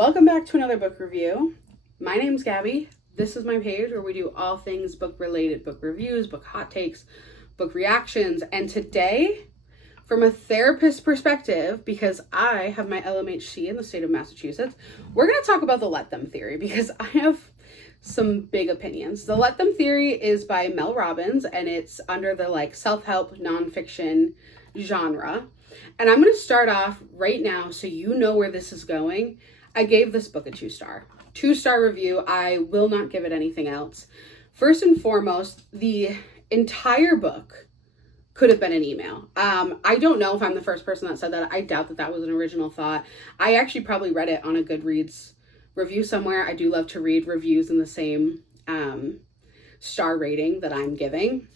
Welcome back to another book review. My name's Gabby. This is my page where we do all things book related, book reviews, book hot takes, book reactions. And today, from a therapist perspective, because I have my LMHC in the state of Massachusetts, we're going to talk about the let them theory because I have some big opinions. The let them theory is by Mel Robbins and it's under the self-help nonfiction genre. And I'm going to start off right now so you know where this is going. I gave this book a 2-star. 2-star review. I will not give it anything else. First and foremost, the entire book could have been an email. I don't know if I'm the first person that said that. I doubt that that was an original thought. I actually probably read it on a Goodreads review somewhere. I do love to read reviews in the same star rating that I'm giving.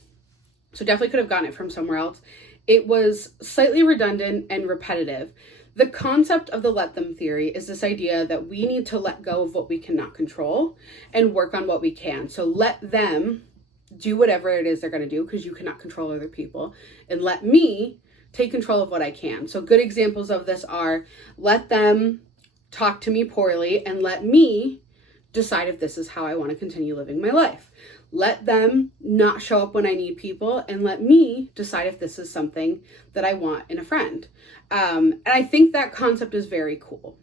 So definitely could have gotten it from somewhere else. It was slightly redundant and repetitive. The concept of the let them theory is this idea that we need to let go of what we cannot control and work on what we can. So let them do whatever it is they're going to do because you cannot control other people, and let me take control of what I can. So good examples of this are let them talk to me poorly and let me decide if this is how I want to continue living my life. Let them not show up when I need people and let me decide if this is something that I want in a friend. And I think that concept is very cool.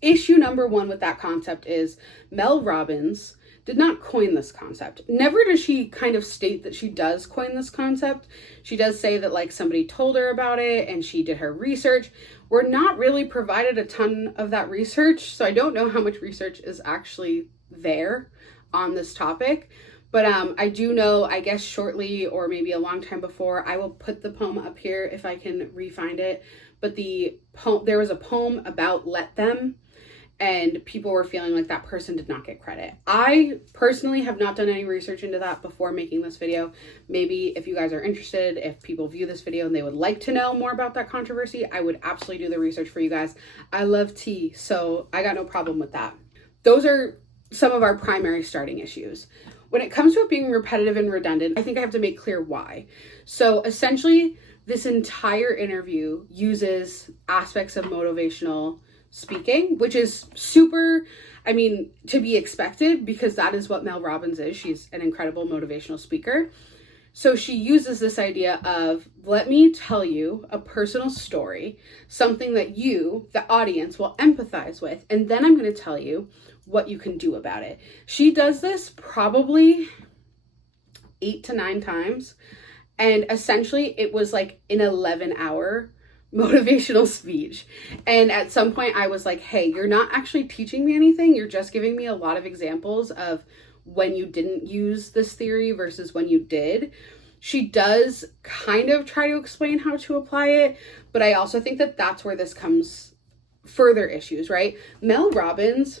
Issue number one with that concept is Mel Robbins did not coin this concept. Never does she kind of state that she does coin this concept. She does say that somebody told her about it and she did her research. We're not really provided a ton of that research, so I don't know how much research is actually there on this topic. But I do know, I guess shortly or maybe a long time before, I will put the poem up here if I can re-find it. But there was a poem about let them, and people were feeling like that person did not get credit. I personally have not done any research into that before making this video. Maybe if you guys are interested, if people view this video and they would like to know more about that controversy, I would absolutely do the research for you guys. I love tea, so I got no problem with that. Those are some of our primary starting issues. When it comes to it being repetitive and redundant, I think I have to make clear why. So essentially, this entire interview uses aspects of motivational speaking, which is super, to be expected because that is what Mel Robbins is. She's an incredible motivational speaker. So she uses this idea of, let me tell you a personal story, something that you, the audience, will empathize with, and then I'm going to tell you what you can do about it. She does this probably 8 to 9 times, and essentially it was like an 11-hour motivational speech. And at some point I was like, hey, you're not actually teaching me anything. You're just giving me a lot of examples of when you didn't use this theory versus when you did. She does kind of try to explain how to apply it, but I also think that that's where this comes further issues, right? Mel Robbins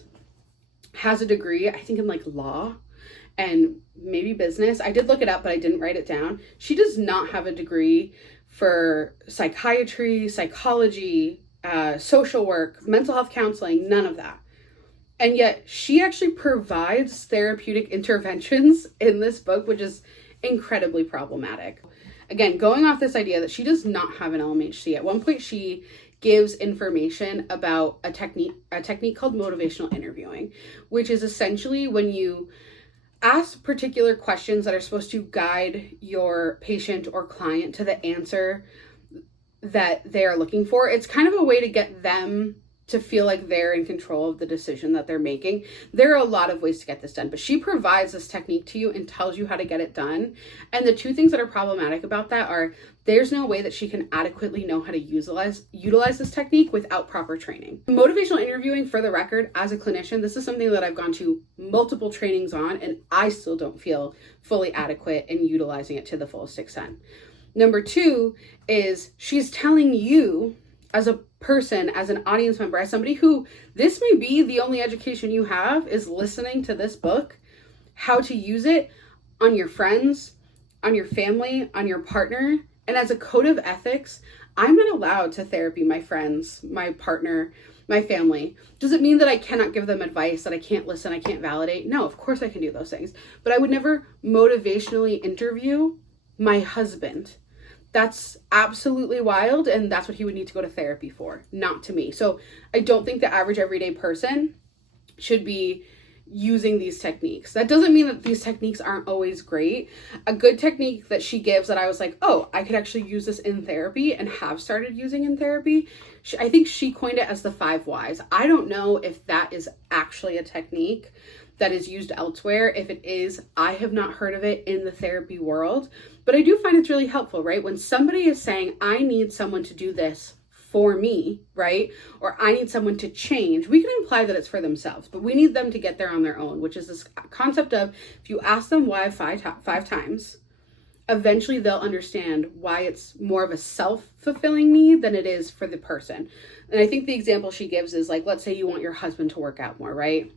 has a degree, I think in law and maybe business. I did look it up, but I didn't write it down. She does not have a degree for psychiatry, psychology, social work, mental health counseling, none of that. And yet she actually provides therapeutic interventions in this book, which is incredibly problematic. Again, going off this idea that she does not have an LMHC. At one point she gives information about a technique called motivational interviewing, which is essentially when you ask particular questions that are supposed to guide your patient or client to the answer that they are looking for. It's kind of a way to get them to feel like they're in control of the decision that they're making. There are a lot of ways to get this done, but she provides this technique to you and tells you how to get it done. And the two things that are problematic about that are there's no way that she can adequately know how to utilize this technique without proper training. Motivational interviewing, for the record, as a clinician, this is something that I've gone to multiple trainings on, and I still don't feel fully adequate in utilizing it to the fullest extent. Number two is she's telling you as a person, as an audience member, as somebody who this may be the only education you have is listening to this book, how to use it on your friends, on your family, on your partner. And as a code of ethics, I'm not allowed to therapy my friends, my partner, my family. Does it mean that I cannot give them advice, that I can't listen, I can't validate? No, of course I can do those things. But I would never motivationally interview my husband. That's absolutely wild, and that's what he would need to go to therapy for, not to me. So I don't think the average everyday person should be using these techniques. That doesn't mean that these techniques aren't always great. A good technique that she gives that I was like, oh, I could actually use this in therapy and have started using in therapy. I think she coined it as the 5 whys. I don't know if that is actually a technique that is used elsewhere. If it is, I have not heard of it in the therapy world, but I do find it's really helpful, right? When somebody is saying, I need someone to do this for me, right? Or I need someone to change, we can imply that it's for themselves, but we need them to get there on their own, which is this concept of, if you ask them why five times, eventually they'll understand why it's more of a self-fulfilling need than it is for the person. And I think the example she gives is like, let's say you want your husband to work out more, right?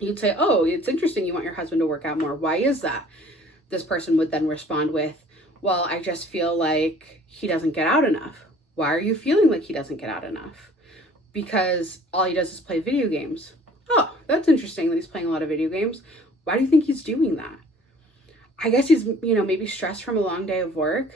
You'd say, oh, it's interesting you want your husband to work out more. Why is that? This person would then respond with, well, I just feel like he doesn't get out enough. Why are you feeling like he doesn't get out enough? Because all he does is play video games. Oh, that's interesting that he's playing a lot of video games. Why do you think he's doing that? I guess he's, maybe stressed from a long day of work.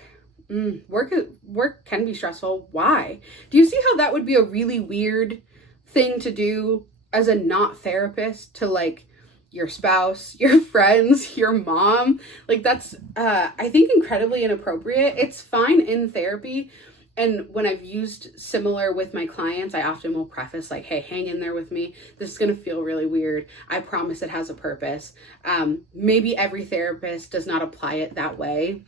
Work can be stressful. Why? Do you see how that would be a really weird thing to do as a not therapist to like your spouse, your friends, your mom? Like that's, I think, incredibly inappropriate. It's fine in therapy. And when I've used similar with my clients, I often will preface like, hey, hang in there with me. This is going to feel really weird. I promise it has a purpose. Maybe every therapist does not apply it that way.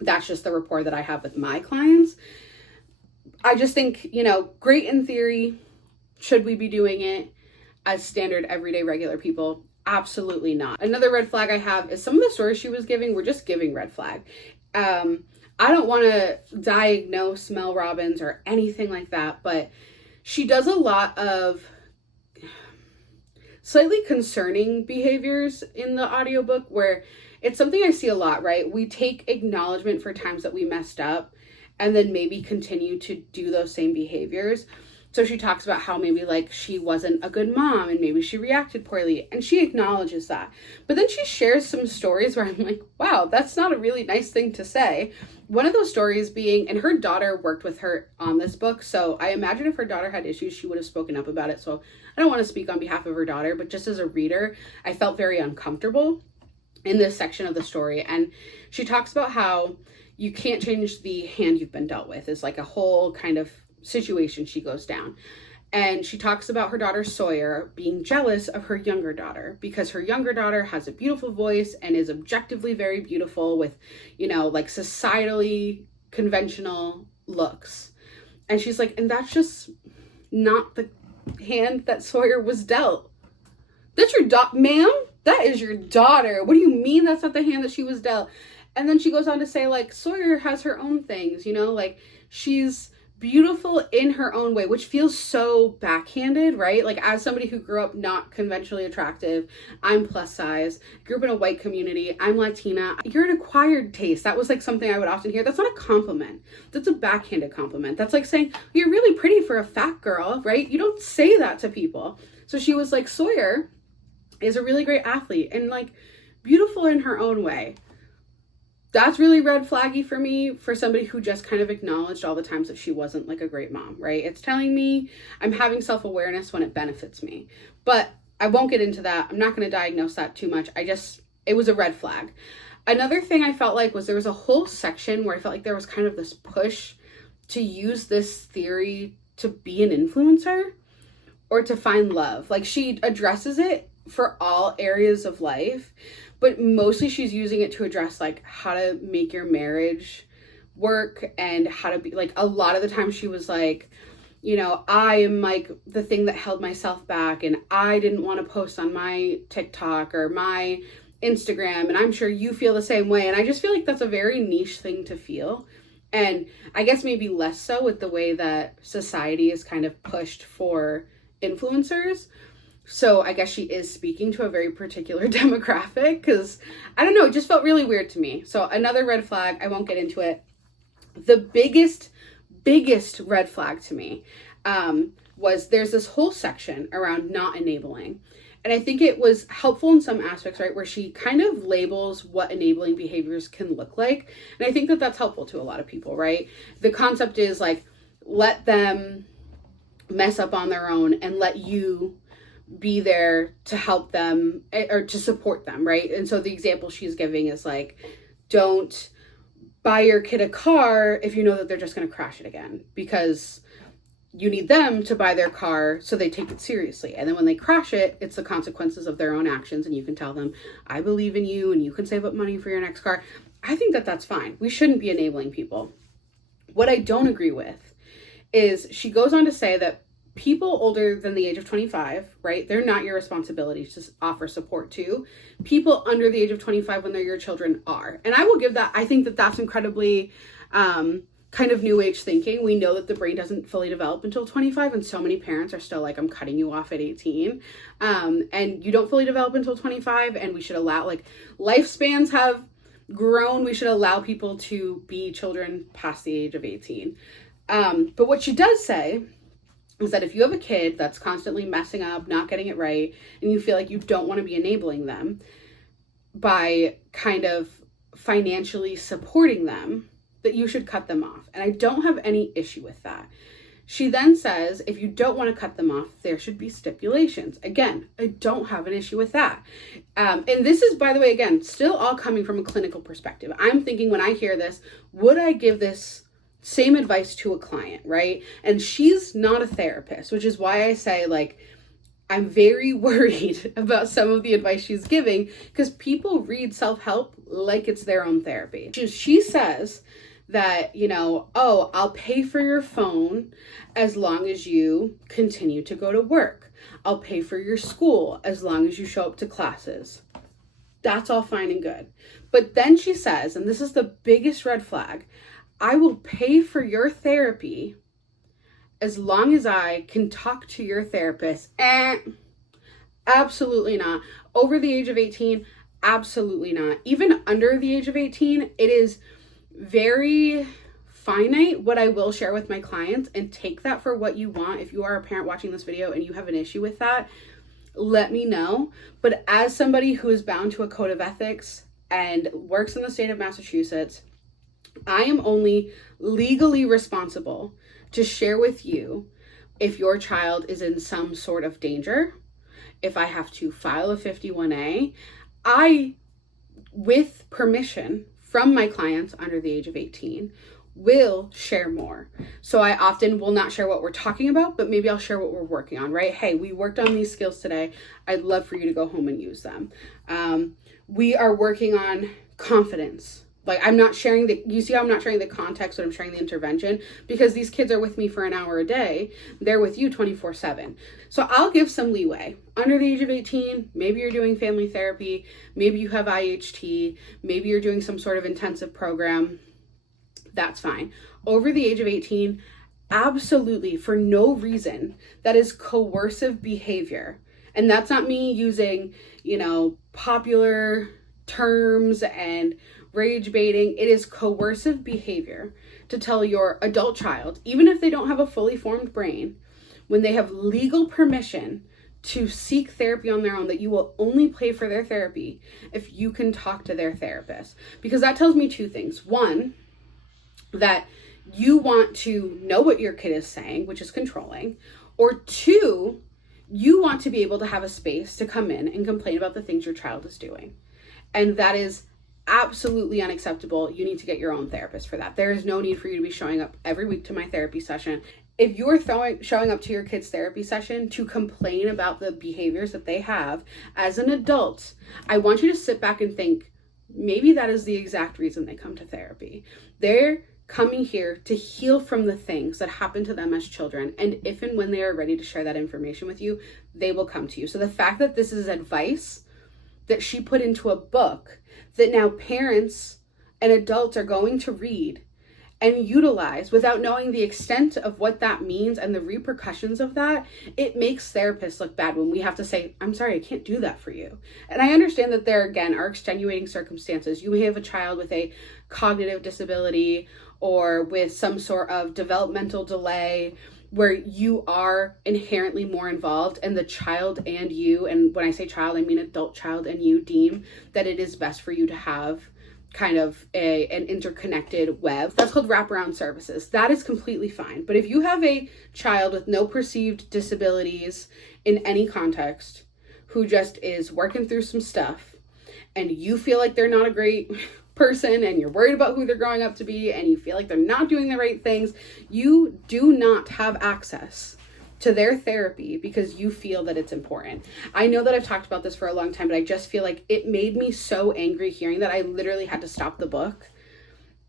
That's just the rapport that I have with my clients. I just think, great in theory. Should we be doing it as standard, everyday, regular people? Absolutely not. Another red flag I have is some of the stories she was giving were just giving red flag. I don't want to diagnose Mel Robbins or anything like that, but she does a lot of slightly concerning behaviors in the audiobook where it's something I see a lot, right? We take acknowledgement for times that we messed up and then maybe continue to do those same behaviors. So she talks about how maybe like she wasn't a good mom and maybe she reacted poorly, and she acknowledges that. But then she shares some stories where I'm like, wow, that's not a really nice thing to say. One of those stories being, and her daughter worked with her on this book, so I imagine if her daughter had issues, she would have spoken up about it. So I don't want to speak on behalf of her daughter, but just as a reader, I felt very uncomfortable in this section of the story. And she talks about how you can't change the hand you've been dealt with. It's like a whole kind of situation she goes down. And she talks about her daughter Sawyer being jealous of her younger daughter because her younger daughter has a beautiful voice and is objectively very beautiful with, like societally conventional looks. And she's like, and that's just not the hand that Sawyer was dealt. That's your ma'am? That is your daughter. What do you mean that's not the hand that she was dealt? And then she goes on to say, like, Sawyer has her own things, like she's beautiful in her own way, which feels so backhanded, right? Like, as somebody who grew up not conventionally attractive, I'm plus size, grew up in a white community, I'm Latina, you're an acquired taste. That was like something I would often hear. That's not a compliment. That's a backhanded compliment. That's like saying, you're really pretty for a fat girl, right? You don't say that to people. So she was like, Sawyer is a really great athlete and like beautiful in her own way. That's really red flaggy for me, for somebody who just kind of acknowledged all the times that she wasn't like a great mom, right? It's telling me I'm having self-awareness when it benefits me. But I won't get into that. I'm not going to diagnose that too much. It was a red flag. Another thing I felt like was there was a whole section where I felt like there was kind of this push to use this theory to be an influencer or to find love. Like, she addresses it for all areas of life, but mostly she's using it to address like how to make your marriage work and how to be like, a lot of the time she was like, I am like the thing that held myself back and I didn't want to post on my TikTok or my Instagram, and I'm sure you feel the same way. And I just feel like that's a very niche thing to feel. And I guess maybe less so with the way that society is kind of pushed for influencers. So I guess she is speaking to a very particular demographic because, I don't know, it just felt really weird to me. So another red flag, I won't get into it. The biggest red flag to me was there's this whole section around not enabling. And I think it was helpful in some aspects, right, where she kind of labels what enabling behaviors can look like. And I think that that's helpful to a lot of people, right? The concept is like, let them mess up on their own and let you be there to help them or to support them, right? And so the example she's giving is like, don't buy your kid a car if you know that they're just going to crash it again, because you need them to buy their car so they take it seriously. And then when they crash it, it's the consequences of their own actions. And you can tell them, I believe in you and you can save up money for your next car. I think that that's fine. We shouldn't be enabling people. What I don't agree with is she goes on to say that people older than the age of 25, right, they're not your responsibility to offer support to. People under the age of 25 when they're your children are. And I will give that, I think that that's incredibly kind of new age thinking. We know that the brain doesn't fully develop until 25, and so many parents are still like, I'm cutting you off at 18. And you don't fully develop until 25, and we should allow, like, lifespans have grown. We should allow people to be children past the age of 18. But what she does say is that if you have a kid that's constantly messing up, not getting it right, and you feel like you don't want to be enabling them by kind of financially supporting them, that you should cut them off. And I don't have any issue with that. She then says, if you don't want to cut them off, there should be stipulations. Again, I don't have an issue with that. And this is, by the way, again, still all coming from a clinical perspective. I'm thinking when I hear this, would I give this same advice to a client, right? And she's not a therapist, which is why I say, like, I'm very worried about some of the advice she's giving, because people read self-help like it's their own therapy. She says that, you know, oh, I'll pay for your phone as long as you continue to go to work. I'll pay for your school as long as you show up to classes. That's all fine and good. But then she says, and this is the biggest red flag, I will pay for your therapy as long as I can talk to your therapist. Absolutely not. Over the age of 18, absolutely not. Even under the age of 18, it is very finite what I will share with my clients, and take that for what you want. If you are a parent watching this video and you have an issue with that, let me know. But as somebody who is bound to a code of ethics and works in the state of Massachusetts, I am only legally responsible to share with you if your child is in some sort of danger. If I have to file a 51A, I, with permission from my clients under the age of 18, will share more. So I often will not share what we're talking about, but maybe I'll share what we're working on, right? Hey, we worked on these skills today. I'd love for you to go home and use them. We are working on confidence. Like, I'm not sharing you see how I'm not sharing the context when I'm sharing the intervention, because these kids are with me for an hour a day. They're with you 24/7. So I'll give some leeway. Under the age of 18, maybe you're doing family therapy, maybe you have IHT, maybe you're doing some sort of intensive program. That's fine. Over the age of 18, absolutely, for no reason, that is coercive behavior. And that's not me using, you know, popular terms and rage baiting. It is coercive behavior to tell your adult child, even if they don't have a fully formed brain, when they have legal permission to seek therapy on their own, that you will only pay for their therapy if you can talk to their therapist. Because that tells me two things. One, that you want to know what your kid is saying, which is controlling. Or two, you want to be able to have a space to come in and complain about the things your child is doing. And that is absolutely unacceptable. You need to get your own therapist for that. There is no need for you to be showing up every week to my therapy session. If you're showing up to your kid's therapy session to complain about the behaviors that they have as an adult, I want you to sit back and think, maybe that is the exact reason they come to therapy. They're coming here to heal from the things that happen to them as children. And if and when they are ready to share that information with you, they will come to you. So the fact that this is advice that she put into a book that now parents and adults are going to read and utilize without knowing the extent of what that means and the repercussions of that, it makes therapists look bad when we have to say, I'm sorry, I can't do that for you. And I understand that there, again, are extenuating circumstances. You may have a child with a cognitive disability or with some sort of developmental delay where you are inherently more involved, and the child and you, and when I say child, I mean adult child and you, deem that it is best for you to have kind of an interconnected web. That's called wraparound services. That is completely fine. But if you have a child with no perceived disabilities in any context, who just is working through some stuff, and you feel like they're not a great person, and you're worried about who they're growing up to be, and you feel like they're not doing the right things, you do not have access to their therapy because you feel that it's important. I know that I've talked about this for a long time, but I just feel like it made me so angry hearing that I literally had to stop the book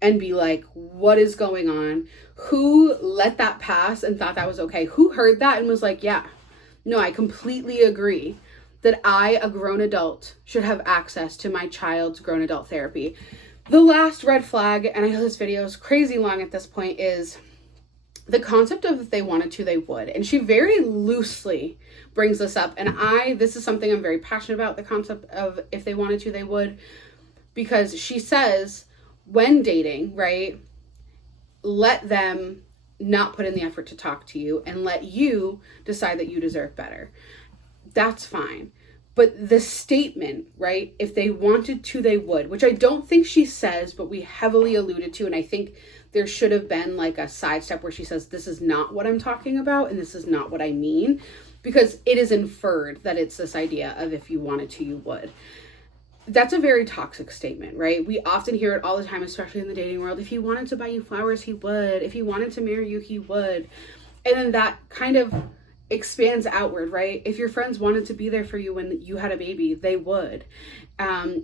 and be like, what is going on? Who let that pass and thought that was okay? Who heard that and was like, yeah, no, I completely agree that I, a grown adult, should have access to my child's grown adult therapy. The last red flag, and I know this video is crazy long at this point, is the concept of if they wanted to, they would. And she very loosely brings this up. And this is something I'm very passionate about, the concept of if they wanted to, they would. Because she says, when dating, right, let them not put in the effort to talk to you and let you decide that you deserve better. That's fine. But the statement, right, if they wanted to, they would, which I don't think she says, but we heavily alluded to. And I think there should have been like a sidestep where she says, this is not what I'm talking about, and this is not what I mean, because it is inferred that it's this idea of if you wanted to, you would. That's a very toxic statement, right? We often hear it all the time, especially in the dating world. If he wanted to buy you flowers, he would. If he wanted to marry you, he would. And then that kind of expands outward, right? If your friends wanted to be there for you when you had a baby, they would.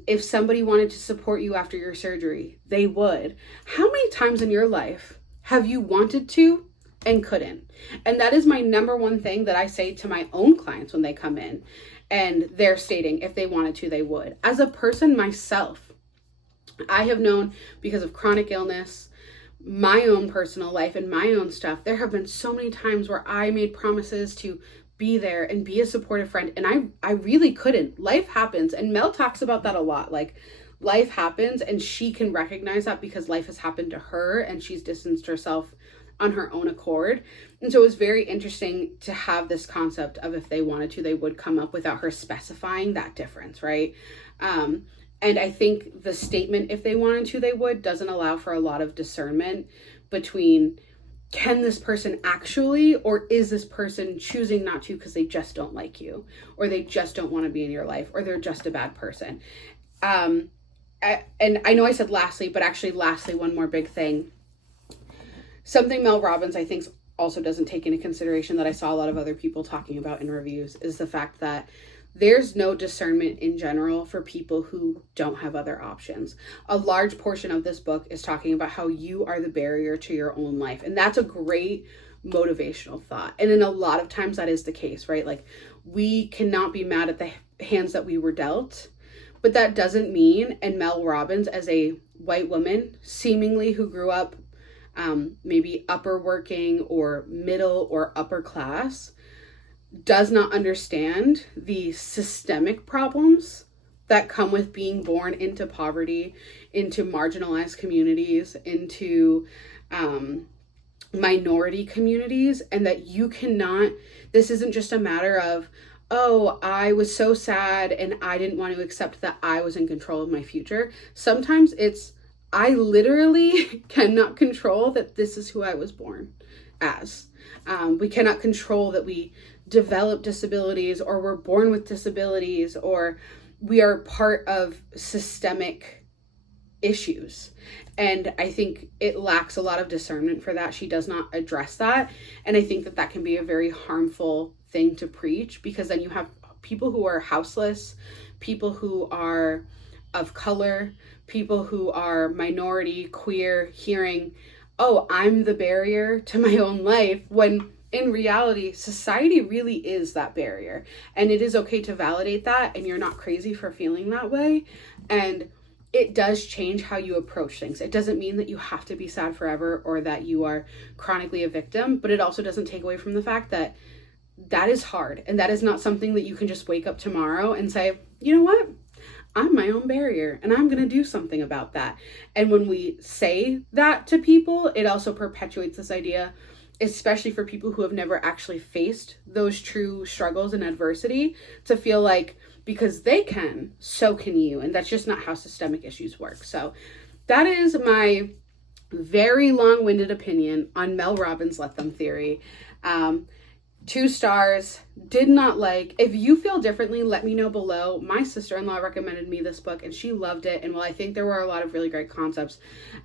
If somebody wanted to support you after your surgery, they would. How many times in your life have you wanted to and couldn't? And that is my number one thing that I say to my own clients when they come in and they're stating if they wanted to, they would. As a person myself, I have known, because of chronic illness, my own personal life and my own stuff, there have been so many times where I made promises to be there and be a supportive friend, and I really couldn't. Life happens, and Mel talks about that a lot. Like, life happens, and she can recognize that because life has happened to her and she's distanced herself on her own accord. And so it was very interesting to have this concept of if they wanted to, they would come up without her specifying that difference, right? And I think the statement, if they wanted to, they would, doesn't allow for a lot of discernment between, can this person actually, or is this person choosing not to because they just don't like you, or they just don't want to be in your life, or they're just a bad person. And I know I said lastly, but actually lastly, one more big thing. Something Mel Robbins, I think, also doesn't take into consideration that I saw a lot of other people talking about in reviews is the fact that there's no discernment in general for people who don't have other options. A large portion of this book is talking about how you are the barrier to your own life. And that's a great motivational thought. And in a lot of times that is the case, right? Like, we cannot be mad at the hands that we were dealt, but that doesn't mean, and Mel Robbins, as a white woman, seemingly who grew up maybe upper working or middle or upper class, does not understand the systemic problems that come with being born into poverty, into marginalized communities, into minority communities, and that you cannot, this isn't just a matter of, oh, I was so sad and I didn't want to accept that I was in control of my future. Sometimes it's, I literally cannot control that this is who I was born as. We cannot control that we develop disabilities, or we're born with disabilities, or we are part of systemic issues. And I think it lacks a lot of discernment for that. She does not address that. And I think that that can be a very harmful thing to preach, because then you have people who are houseless, people who are of color, people who are minority, queer, hearing, oh, I'm the barrier to my own life, when in reality, society really is that barrier. And it is okay to validate that, and you're not crazy for feeling that way. And it does change how you approach things. It doesn't mean that you have to be sad forever or that you are chronically a victim, but it also doesn't take away from the fact that that is hard. And that is not something that you can just wake up tomorrow and say, you know what? I'm my own barrier and I'm going to do something about that. And when we say that to people, it also perpetuates this idea especially for people who have never actually faced those true struggles and adversity, to feel like because they can, so can you. And that's just not how systemic issues work. So that is my very long-winded opinion on Mel Robbins' Let Them theory. 2 stars, did not like. If you feel differently, let me know below. My sister-in-law recommended me this book and she loved it. And while I think there were a lot of really great concepts,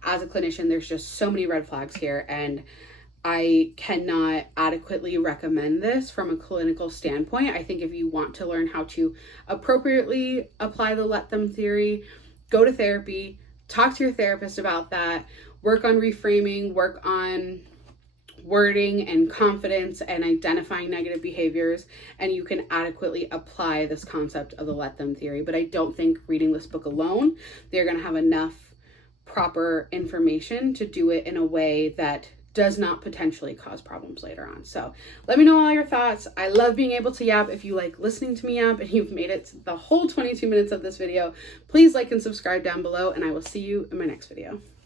as a clinician, there's just so many red flags here, and I cannot adequately recommend this from a clinical standpoint. I think if you want to learn how to appropriately apply the Let Them theory, go to therapy, talk to your therapist about that, work on reframing, work on wording and confidence and identifying negative behaviors, and you can adequately apply this concept of the Let Them theory. But I don't think reading this book alone, they're going to have enough proper information to do it in a way that does not potentially cause problems later on. So let me know all your thoughts. I love being able to yap. If you like listening to me yap and you've made it the whole 22 minutes of this video, please like and subscribe down below, and I will see you in my next video.